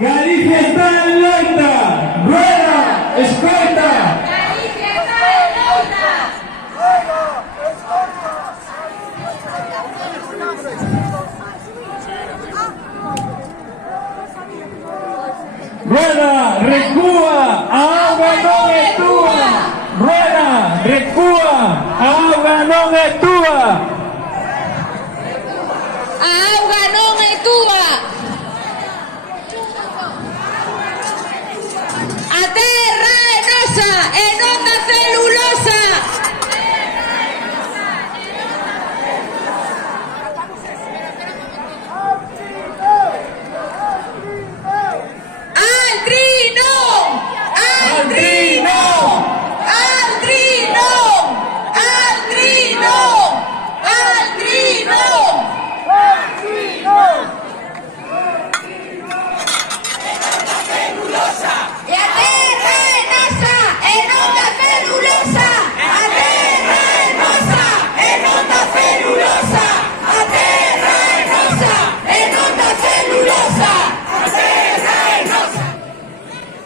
Galicia está en loita. Rueda, escolta. Galicia está en loita. Rueda, recúa, a auga non é túa. Rueda, recúa, a auga non é túa. A auga non é túa. A terra é nosa e non da celulosa. Altri non! Altri non! Altri non! Altri non! Altri non! E a terra é nosa e non da celulosa. A terra é nosa e non da celulosa. A terra é nosa e non da celulosa. A terra é nosa.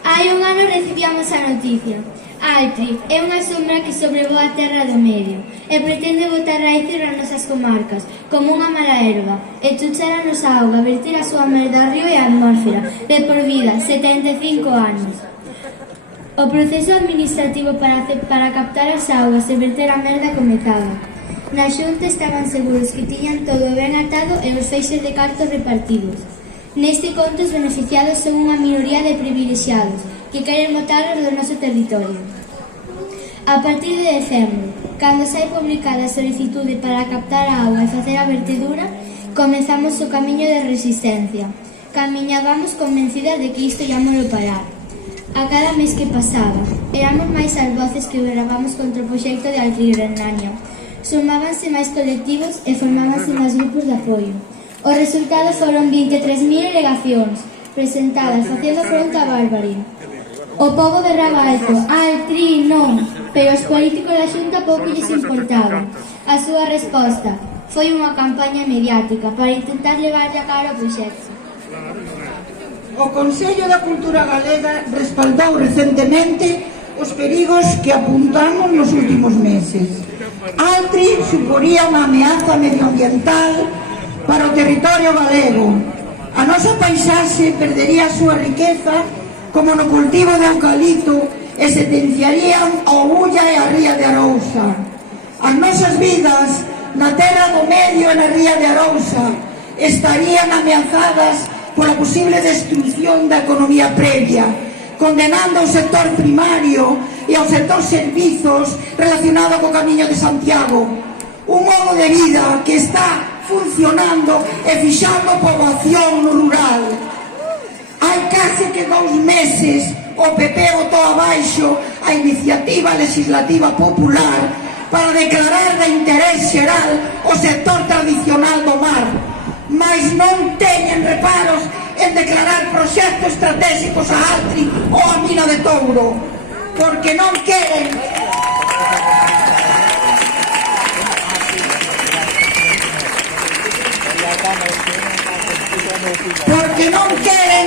Hai un ano recibíamos a noticia. Altri é unha sombra que sobrevoa a terra do medio e pretende botar raíces nas nosas comarcas como unha mala erva e chuchar a nosa auga, verter a súa merda ao río e á atmósfera de por vida, 75 anos. O proceso administrativo para captar as augas e verter a merda comezaba. Na Xunta estaban seguros que tiñan todo ben atado e os feixes de cartos repartidos. Neste conto os beneficiados son unha minoría de privilexiados que queren botalos do noso territorio. A partir de decembro, cando sai publicada a solicitude para captar a auga e facer a vertedura, comezamos o camiño de resistencia. Camiñábamos convencidas de que isto íamolo parar. A cada mes que pasaba, éramos máis as voces que berrábamos contra o proxecto de Altri Renania. Sumábanse máis colectivos e formábanse máis grupos de apoio. O resultado foron 23.000 alegacións presentadas facendo fronte a Bárbara. O pobo berraba alto, Altri non, pero os políticos da Xunta pouco lles importaba. A súa resposta foi unha campaña mediática para intentar levarlle a cara ao proxecto. O Consello da Cultura Galega respaldou recentemente os perigos que apuntamos nos últimos meses. Altri suporía unha ameaza medioambiental para o territorio galego. A nosa paisaxe perdería a súa riqueza como no cultivo de eucalipto e sentenciarían a Ulla e a ría de Arousa. As nosas vidas na terra do medio e na ría de Arousa estarían ameazadas pola posible destrucción da economía previa, condenando ao sector primario e ao sector servizos relacionado co Camiño de Santiago. Un modo de vida que está funcionando e fixando poboación rural. Hai case que 2 meses o PP botou abaixo a iniciativa legislativa popular para declarar de interés xeral o sector tradicional do mar, mas non teñen reparos en declarar proxectos estratégicos a Altri ou a mina de Touro, porque non queren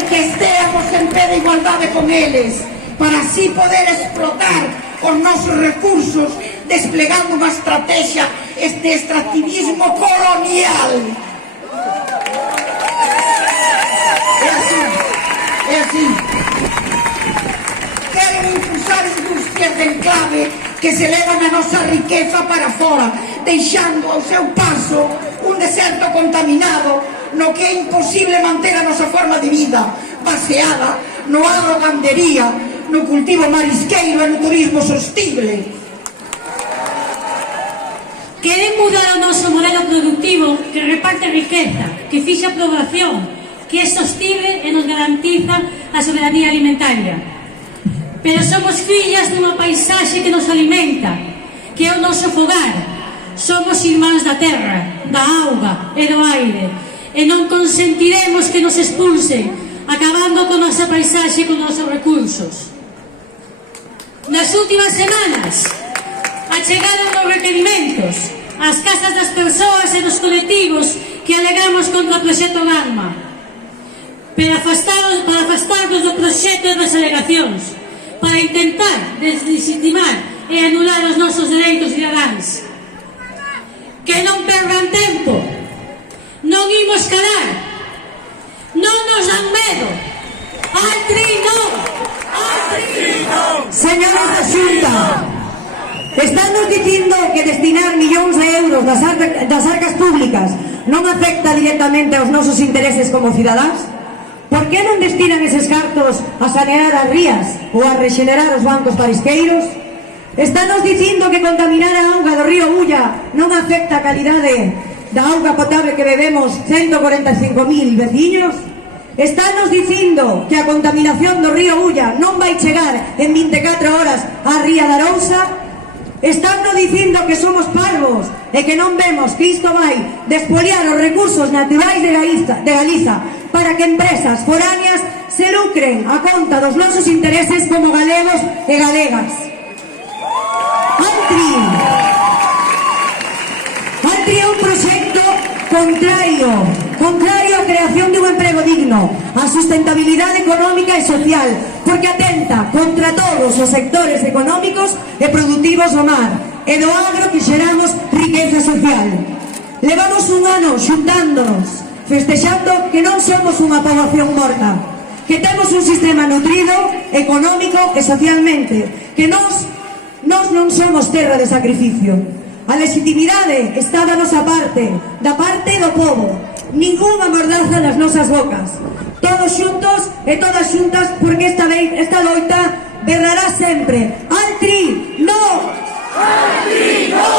que esteamos en pé de igualdade con eles, para así poder explotar os nosos recursos desplegando unha estrategia de extractivismo colonial. É así. Queren impulsar industrias de enclave que se levan a nosa riqueza para fora, deixando ao seu paso un deserto contaminado no que é imposible manter a nosa forma de vida baseada no agrogandería, no cultivo marisqueiro e no turismo sostible. Queren mudar o noso modelo productivo que reparte riqueza, que fixa poboación, que é sostible e nos garantiza a soberanía alimentaria. Pero somos fillas dunha paisaxe que nos alimenta, que é o noso fogar. Somos irmáns da terra, da auga e do aire, e non consentiremos que nos expulsen, acabando con nosa paisaxe e con nosos recursos. Nas últimas semanas achegaron os requerimentos ás casas das persoas e dos colectivos que alegamos contra o proxecto Gamma. para afastarnos do proxecto das alegacións, para intentar deslegitimar e anular os nosos dereitos cidadáns. Que non perdan tempo, non imos calar, non nos dan medo. Altri non! Altri non! Señores da Xunta, estánnos dicindo que destinar millóns de euros das arcas públicas non afecta directamente aos nosos intereses como cidadáns? Por que non destinan eses cartos a sanear as rías ou a rexenerar os bancos marisqueiros? Estánnos dicindo que contaminar a auga do río Ulla non afecta a calidade da auga potable que bebemos 145.000 veciños? Estánnos dicindo que a contaminación do río Ulla non vai chegar en 24 horas á ría da Arousa? Estánnos dicindo que somos parvos e que non vemos que isto vai despoliar os recursos naturais de Galiza para que empresas foráneas se lucren a conta dos nosos intereses como galegos e galegas. Altri é un proxecto contrario á creación de un emprego digno, á sustentabilidade económica e social, porque atenta contra todos os sectores económicos e productivos do mar e do agro que xeramos riqueza social. Levamos un ano xuntándonos, festexando que non somos unha poboación morta, que temos un sistema nutrido, económico e socialmente, que nós non somos terra de sacrificio. A legitimidade está da nosa parte, da parte do povo. Ningunha mordaza nas nosas bocas. Todos xuntos e todas xuntas, porque esta loita berrará sempre. Altri, no! Altri, no!